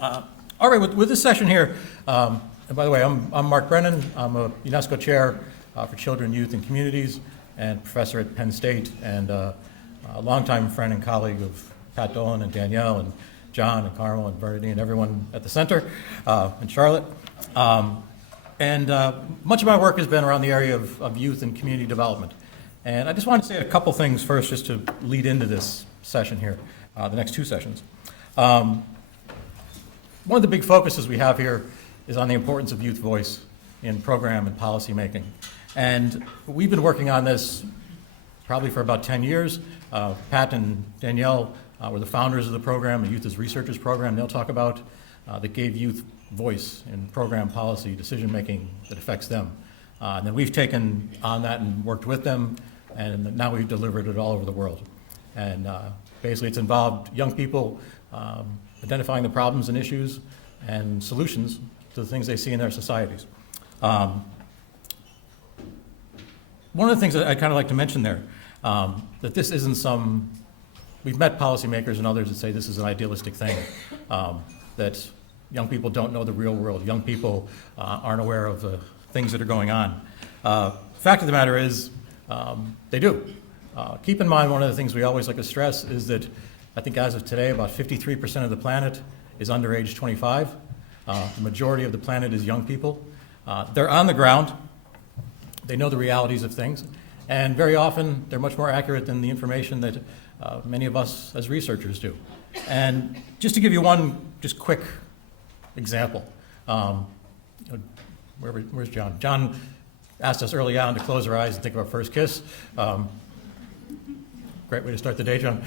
All right, with this session here, and by the way, I'm Mark Brennan. I'm a UNESCO Chair for Children, Youth, and Communities, and professor at Penn State, and a longtime friend and colleague of Pat Dolan and Danielle and John and Carmel and Bernadine and everyone at the center, and Charlotte. And much of my work has been around the area of youth and community development. And I just wanted to say a couple things first just to lead into this session here, the next two sessions. One of the big focuses we have here is on the importance of youth voice in program and policy making. And we've been working on this probably for about 10 years. Pat and Danielle were the founders of the program, the Youth as Researchers program they'll talk about, that gave youth voice in program policy decision making that affects them. And then we've taken on that and worked with them, and now we've delivered it all over the world. And basically it's involved young people identifying the problems and issues and solutions to the things they see in their societies. One of the things that I'd kind of like to mention there, that this isn't we've met policymakers and others that say this is an idealistic thing, that young people don't know the real world, young people aren't aware of the things that are going on. Fact of the matter is, they do. Keep in mind, one of the things we always like to stress is that I think as of today, about 53% of the planet is under age 25. The majority of the planet is young people. They're on the ground. They know the realities of things. And very often, they're much more accurate than the information that many of us as researchers do. And just to give you one just quick example, where's John? John asked us early on to close our eyes and think of our first kiss. Great way to start the day, John.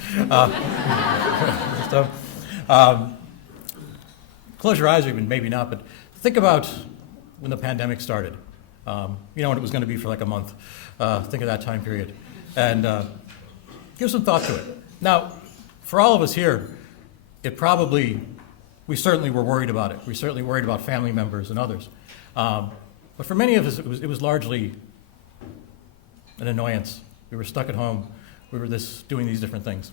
Close your eyes, or even maybe not, but think about when the pandemic started. When it was going to be for like a month. Think of that time period. And give some thought to it. Now, for all of us here, we certainly were worried about it. We certainly worried about family members and others. But for many of us, it was largely an annoyance. We were stuck at home. We were doing these different things.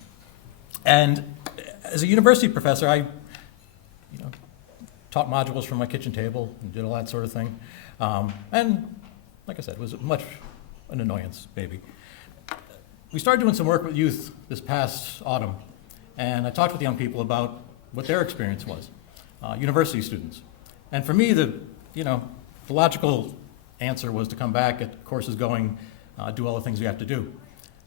And as a university professor, I taught modules from my kitchen table and did all that sort of thing. And like I said, it was much an annoyance, maybe. We started doing some work with youth this past autumn, and I talked with young people about what their experience was, university students. And for me, the logical answer was to come back, get courses going, do all the things we have to do.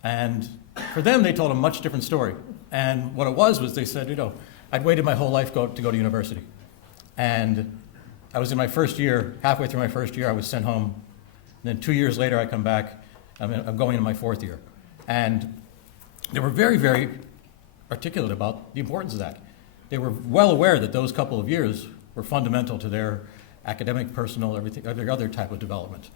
And for them, they told a much different story. And what it was they said, I'd waited my whole life to go to university. And I was in my first year, halfway through my first year, I was sent home. And then 2 years later, I come back, I'm going into my fourth year. And they were very, very articulate about the importance of that. They were well aware that those couple of years were fundamental to their academic, personal, every other type of development.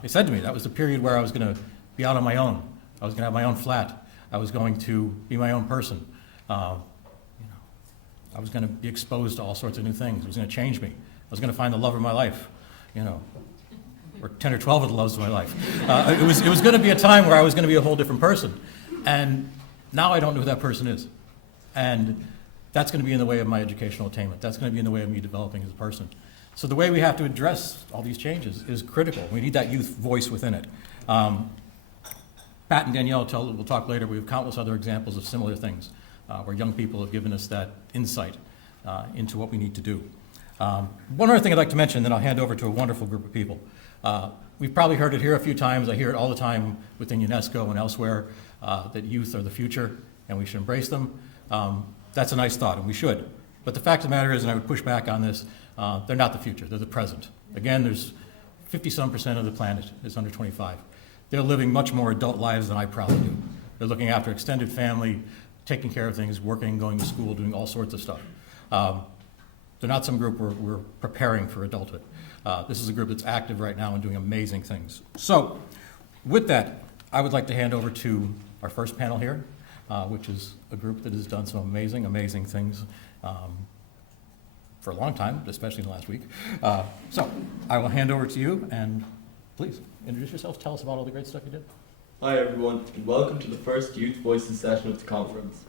They said to me that was the period where I was going to be out on my own. I was going to have my own flat. I was going to be my own person. I was going to be exposed to all sorts of new things. It was going to change me. I was going to find the love of my life, or 10 or 12 of the loves of my life. It was going to be a time where I was going to be a whole different person. And now I don't know who that person is. And that's going to be in the way of my educational attainment. That's going to be in the way of me developing as a person. So the way we have to address all these changes is critical. We need that youth voice within it. Pat and Danielle we'll talk later, we have countless other examples of similar things where young people have given us that insight into what we need to do. One other thing I'd like to mention, then I'll hand over to a wonderful group of people. We've probably heard it here a few times. I hear it all the time within UNESCO and elsewhere, that youth are the future and we should embrace them. That's a nice thought, and we should. But the fact of the matter is, and I would push back on this, they're not the future, they're the present. Again, there's 50-some% of the planet is under 25. They're living much more adult lives than I probably do. They're looking after extended family, taking care of things, working, going to school, doing all sorts of stuff. They're not some group we're preparing for adulthood. This is a group that's active right now and doing amazing things. So with that, I would like to hand over to our first panel here, which is a group that has done some amazing, amazing things for a long time, especially in the last week. So I will hand over to you, and please introduce yourself. Tell us about all the great stuff you did. Hi everyone, and welcome to the first Youth Voices session of the conference.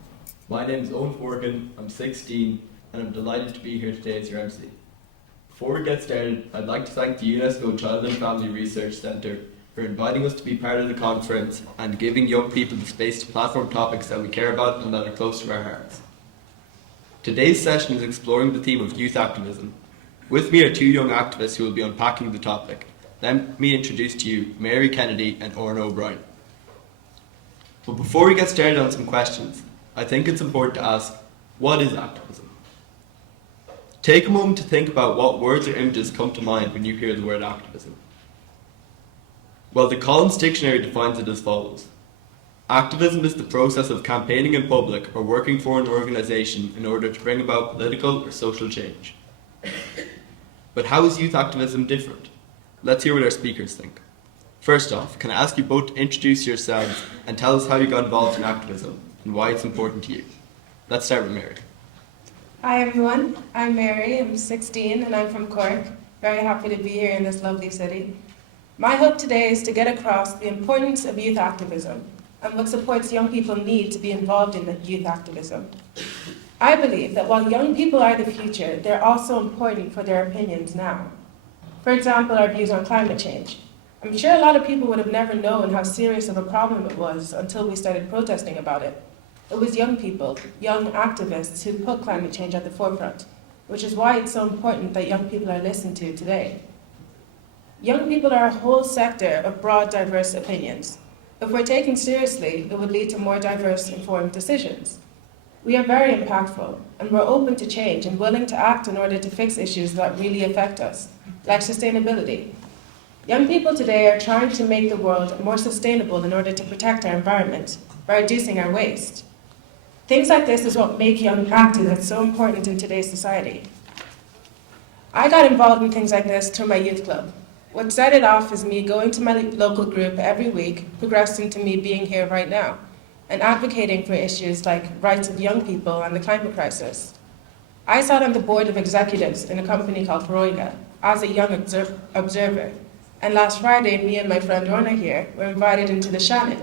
My name is Owen Forgan, I'm 16, and I'm delighted to be here today as your MC. Before we get started, I'd like to thank the UNESCO Child and Family Research Centre for inviting us to be part of the conference and giving young people the space to platform topics that we care about and that are close to our hearts. Today's session is exploring the theme of youth activism. With me are two young activists who will be unpacking the topic. Let me introduce to you Mary Kennedy and Orna O'Brien. But before we get started on some questions, I think it's important to ask, what is activism? Take a moment to think about what words or images come to mind when you hear the word activism. Well, the Collins Dictionary defines it as follows. Activism is the process of campaigning in public or working for an organisation in order to bring about political or social change. But how is youth activism different? Let's hear what our speakers think. First off, can I ask you both to introduce yourselves and tell us how you got involved in activism and why it's important to you? Let's start with Mary. Hi everyone, I'm Mary, I'm 16 and I'm from Cork. Very happy to be here in this lovely city. My hope today is to get across the importance of youth activism and what supports young people need to be involved in youth activism. I believe that while young people are the future, they're also important for their opinions now. For example, our views on climate change. I'm sure a lot of people would have never known how serious of a problem it was until we started protesting about it. It was young people, young activists who put climate change at the forefront, which is why it's so important that young people are listened to today. Young people are a whole sector of broad, diverse opinions. If we're taken seriously, it would lead to more diverse, informed decisions. We are very impactful, and we're open to change and willing to act in order to fix issues that really affect us, like sustainability. Young people today are trying to make the world more sustainable in order to protect our environment by reducing our waste. Things like this is what make young activists so important in today's society. I got involved in things like this through my youth club. What started off as me going to my local group every week progressed into me being here right now and advocating for issues like rights of young people and the climate crisis. I sat on the board of executives in a company called Broiga as a young observer. And last Friday, me and my friend Orna here were invited into the Shannon.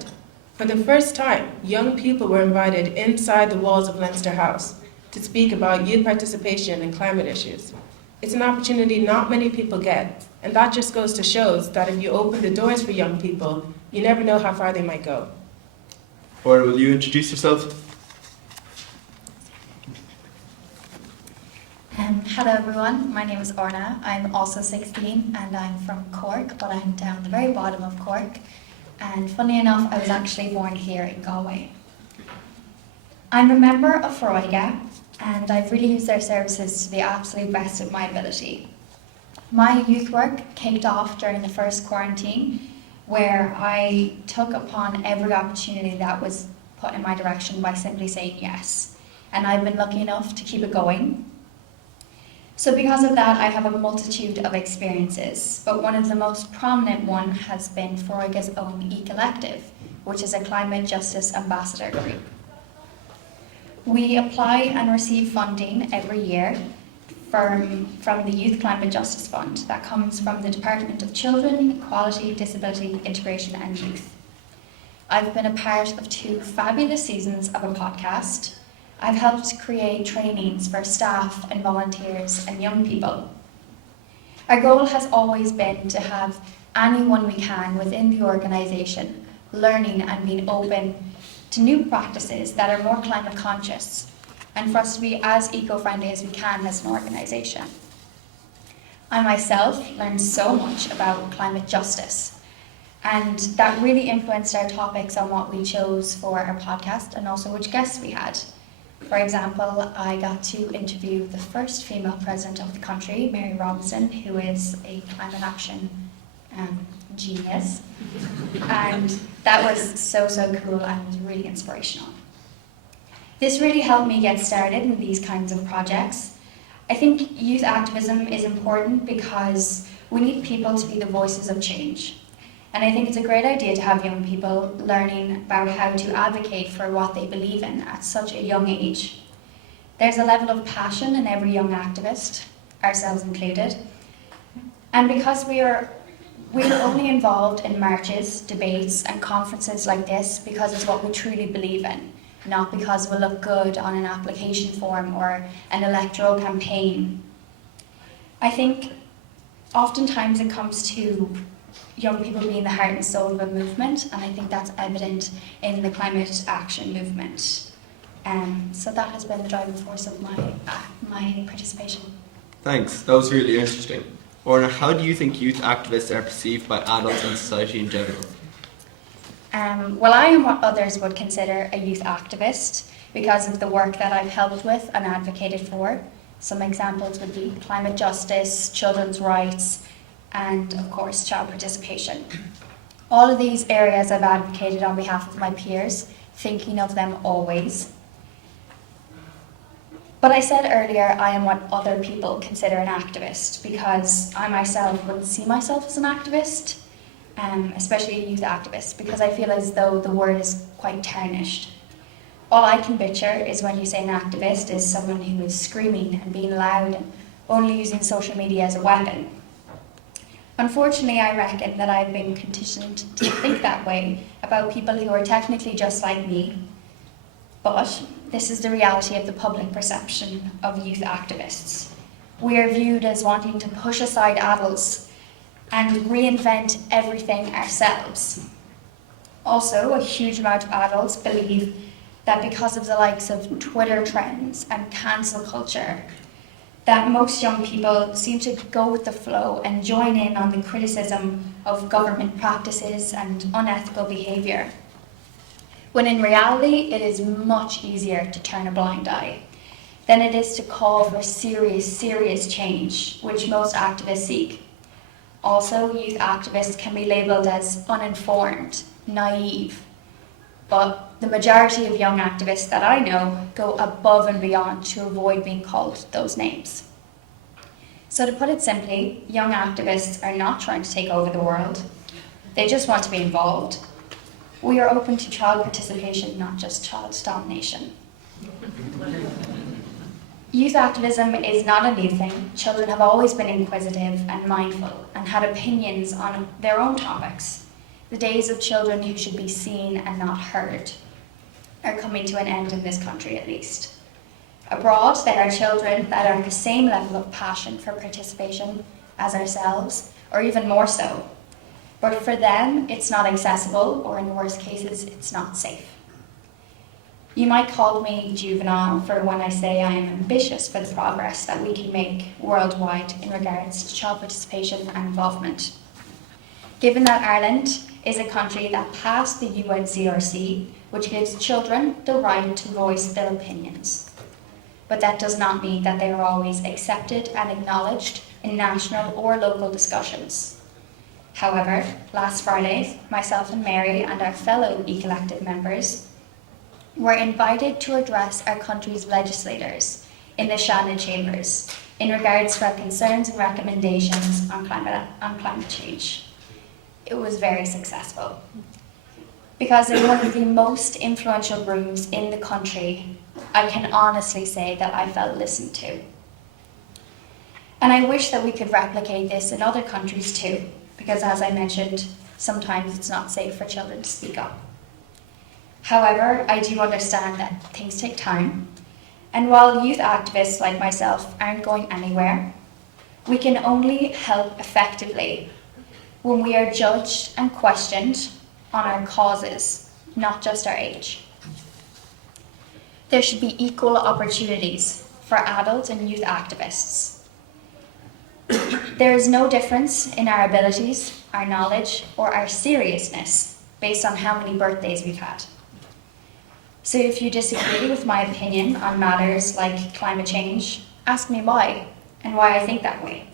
For the first time, young people were invited inside the walls of Leinster House to speak about youth participation in climate issues. It's an opportunity not many people get, and that just goes to show that if you open the doors for young people, you never know how far they might go. Orna, will you introduce yourself? Hello everyone, my name is Orna. I'm also 16 and I'm from Cork, but I'm down the very bottom of Cork. And funnily enough, I was actually born here in Galway. I'm a member of Froiga and I've really used their services to the absolute best of my ability. My youth work kicked off during the first quarantine, where I took upon every opportunity that was put in my direction by simply saying yes. And I've been lucky enough to keep it going. So because of that, I have a multitude of experiences, but one of the most prominent one has been Froiga's own E-Collective, which is a climate justice ambassador group. We apply and receive funding every year from the Youth Climate Justice Fund that comes from the Department of Children, Equality, Disability, Integration and Youth. I've been a part of 2 fabulous seasons of a podcast. I've helped create trainings for staff and volunteers and young people. Our goal has always been to have anyone we can within the organisation learning and being open to new practices that are more climate conscious, and for us to be as eco-friendly as we can as an organisation. I myself learned so much about climate justice, and that really influenced our topics on what we chose for our podcast and also which guests we had. For example, I got to interview the first female president of the country, Mary Robinson, who is a climate action genius. And that was so cool and was really inspirational. This really helped me get started in these kinds of projects. I think youth activism is important because we need people to be the voices of change. And I think it's a great idea to have young people learning about how to advocate for what they believe in at such a young age. There's a level of passion in every young activist, ourselves included. And because we're only involved in marches, debates and conferences like this because it's what we truly believe in. not because it will look good on an application form or an electoral campaign. I think oftentimes it comes to young people being the heart and soul of a movement, and I think that's evident in the climate action movement. So that has been the driving force of my participation. Thanks, that was really interesting. Orna, how do you think youth activists are perceived by adults and society in general? Well, I am what others would consider a youth activist because of the work that I've helped with and advocated for. Some examples would be climate justice, children's rights, and of course, child participation. All of these areas I've advocated on behalf of my peers, thinking of them always. But I said earlier, I am what other people consider an activist because I myself wouldn't see myself as an activist, especially a youth activist, because I feel as though the word is quite tarnished. All I can picture is when you say an activist is someone who is screaming and being loud and only using social media as a weapon. Unfortunately, I reckon that I've been conditioned to think that way about people who are technically just like me, but this is the reality of the public perception of youth activists. We are viewed as wanting to push aside adults and reinvent everything ourselves. Also, a huge amount of adults believe that because of the likes of Twitter trends and cancel culture, that most young people seem to go with the flow and join in on the criticism of government practices and unethical behaviour. When in reality, it is much easier to turn a blind eye than it is to call for serious change, which most activists seek. Also, youth activists can be labelled as uninformed, naive, but the majority of young activists that I know go above and beyond to avoid being called those names. So to put it simply, young activists are not trying to take over the world. They just want to be involved. We are open to child participation, not just child domination. Youth activism is not a new thing. Children have always been inquisitive and mindful and had opinions on their own topics. The days of children who should be seen and not heard are coming to an end in this country, at least. Abroad, there are children that are the same level of passion for participation as ourselves, or even more so. But for them, it's not accessible, or in the worst cases, it's not safe. You might call me juvenile for when I say I am ambitious for the progress that we can make worldwide in regards to child participation and involvement. Given that Ireland is a country that passed the UNCRC, which gives children the right to voice their opinions. But that does not mean that they are always accepted and acknowledged in national or local discussions. However, last Friday, myself and Mary and our fellow e-collective members were invited to address our country's legislators in the Shannon Chambers in regards to our concerns and recommendations on climate change. It was very successful because in one of the most influential rooms in the country, I can honestly say that I felt listened to. And I wish that we could replicate this in other countries too, because as I mentioned, sometimes it's not safe for children to speak up. However, I do understand that things take time, and while youth activists like myself aren't going anywhere, we can only help effectively when we are judged and questioned on our causes, not just our age. There should be equal opportunities for adult and youth activists. There is no difference in our abilities, our knowledge, or our seriousness based on how many birthdays we've had. So if you disagree with my opinion on matters like climate change, ask me why and why I think that way.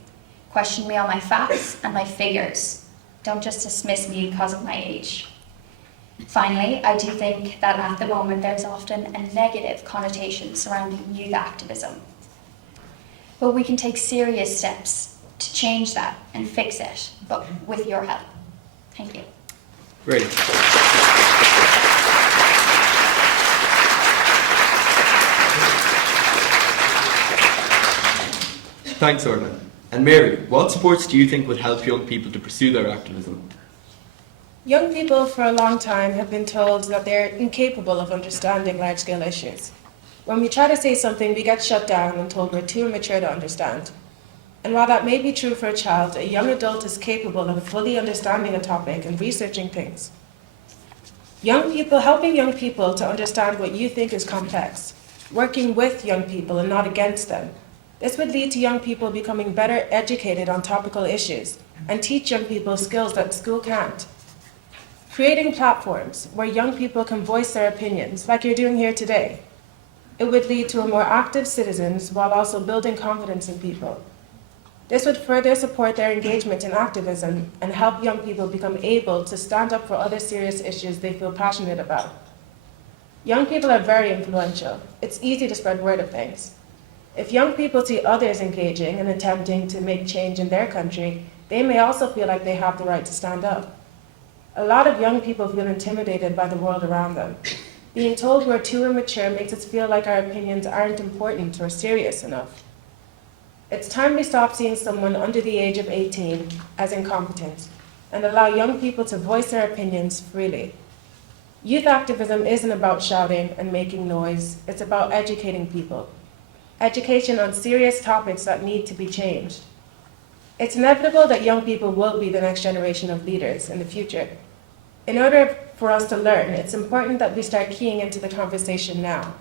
Question me on my facts and my figures. Don't just dismiss me because of my age. Finally, I do think that at the moment there's often a negative connotation surrounding youth activism. But we can take serious steps to change that and fix it, but with your help. Thank you. Great. Thanks, Orla. And Mary, what supports do you think would help young people to pursue their activism? Young people for a long time have been told that they're incapable of understanding large-scale issues. When we try to say something, we get shut down and told we're too immature to understand. And while that may be true for a child, a young adult is capable of fully understanding a topic and researching things. Helping young people to understand what you think is complex, working with young people and not against them. This would lead to young people becoming better educated on topical issues and teach young people skills that school can't. Creating platforms where young people can voice their opinions, like you're doing here today. It would lead to a more active citizens while also building confidence in people. This would further support their engagement in activism and help young people become able to stand up for other serious issues they feel passionate about. Young people are very influential. It's easy to spread word of things. If young people see others engaging and attempting to make change in their country, they may also feel like they have the right to stand up. A lot of young people feel intimidated by the world around them. Being told we're too immature makes us feel like our opinions aren't important or serious enough. It's time we stop seeing someone under the age of 18 as incompetent and allow young people to voice their opinions freely. Youth activism isn't about shouting and making noise, it's about educating people. Education on serious topics that need to be changed. It's inevitable that young people will be the next generation of leaders in the future. In order for us to learn, it's important that we start keying into the conversation now.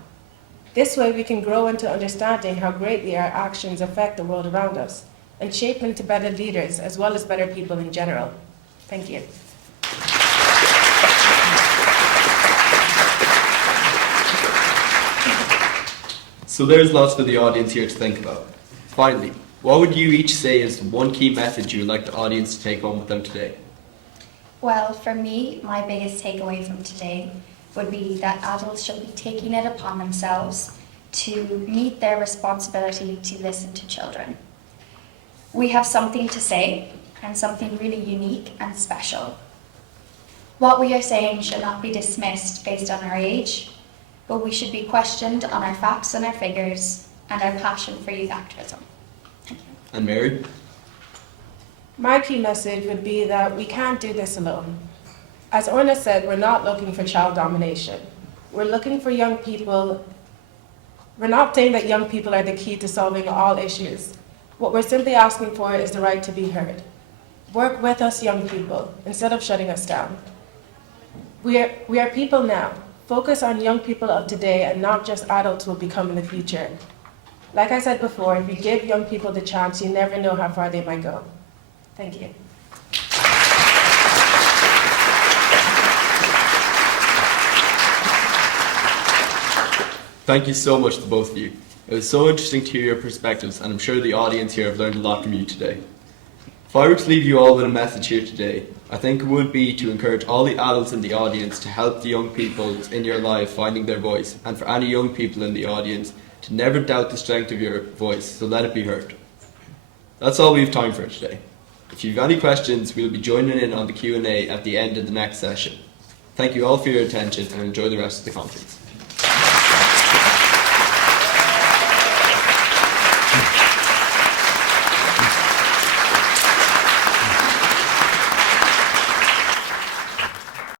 This way we can grow into understanding how greatly our actions affect the world around us and shape into better leaders as well as better people in general. Thank you. So there's lots for the audience here to think about. Finally, what would you each say is one key message you would like the audience to take home with them today? Well, for me, my biggest takeaway from today would be that adults should be taking it upon themselves to meet their responsibility to listen to children. We have something to say and something really unique and special. What we are saying should not be dismissed based on our age, but we should be questioned on our facts and our figures and our passion for youth activism. Thank you. And Mary? My key message would be that we can't do this alone. As Orna said, we're not looking for child domination. We're looking for young people. We're not saying that young people are the key to solving all issues. What we're simply asking for is the right to be heard. Work with us, young people, instead of shutting us down. We are people now. Focus on young people of today and not just adults who will become in the future. Like I said before, if you give young people the chance, you never know how far they might go. Thank you. Thank you so much to both of you. It was so interesting to hear your perspectives, and I'm sure the audience here have learned a lot from you today. If I were to leave you all with a message here today, I think it would be to encourage all the adults in the audience to help the young people in your life finding their voice, and for any young people in the audience to never doubt the strength of your voice, so let it be heard. That's all we have time for today. If you have any questions, we'll be joining in on the Q&A at the end of the next session. Thank you all for your attention and enjoy the rest of the conference.